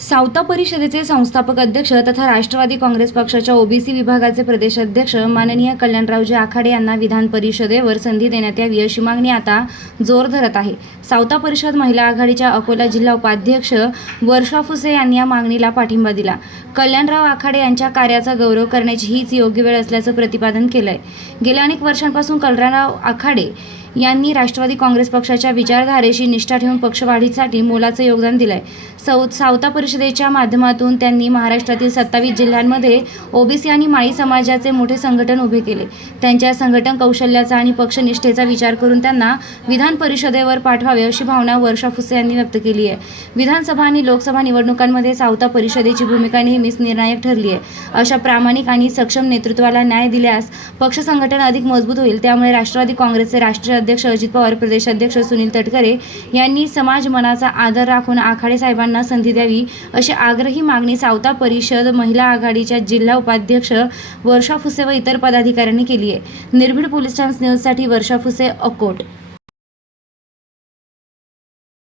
सावता परिषदेचे संस्थापक अध्यक्ष तथा राष्ट्रवादी काँग्रेस पक्षाच्या ओबीसी विभागाचे प्रदेशाध्यक्ष माननीय कल्याणरावजी आखाडे यांना विधान परिषदेवर संधी देण्यात यावी अशी मागणी आता जोर धरत आहे. सावता परिषद महिला आघाडीच्या अकोला जिल्हा उपाध्यक्ष वर्षा फुसे यांनी या मागणीला पाठिंबा दिला. कल्याणराव आखाडे यांच्या कार्याचा गौरव करण्याची हीच योग्य वेळ असल्याचं प्रतिपादन केलंय. गेल्या अनेक वर्षांपासून कल्याणराव आखाडे यांनी राष्ट्रवादी काँग्रेस पक्षाच्या विचारधारेशी निष्ठा ठेवून पक्षवाढीसाठी मोलाचं योगदान दिलंय. सावता परिषदेच्या माध्यमातून त्यांनी महाराष्ट्रातील 27 जिल्ह्यांमध्ये ओबीसी आणि माळी समाजाचे मोठे संघटन उभे केले. त्यांच्या संघटन कौशल्याचा आणि पक्षनिष्ठेचा विचार करून त्यांना विधान परिषदेवर पाठवावे अशी भावना वर्षा फुसे यांनी व्यक्त केली आहे. विधानसभा आणि लोकसभा निवडणुकांमध्ये सावता परिषदेची भूमिका नेहमीच निर्णायक ठरली आहे. अशा प्रामाणिक आणि सक्षम नेतृत्वाला न्याय दिल्यास पक्ष संघटन अधिक मजबूत होईल. त्यामुळे राष्ट्रवादी काँग्रेसचे राष्ट्रीय अध्यक्ष अजित पवार, प्रदेशाध्यक्ष सुनील तटकरे यांनी समाज मनाचा आदर राखून आखाडे साहेबांना संधी द्यावी अशी आग्रही मागणी सावता परिषद महिला आघाडीच्या जिल्हा उपाध्यक्ष वर्षा फुसे व इतर पदाधिकाऱ्यांनी केली आहे. निर्भीड पोलीस टाइम्स न्यूजसाठी वर्षा फुसे, अकोट.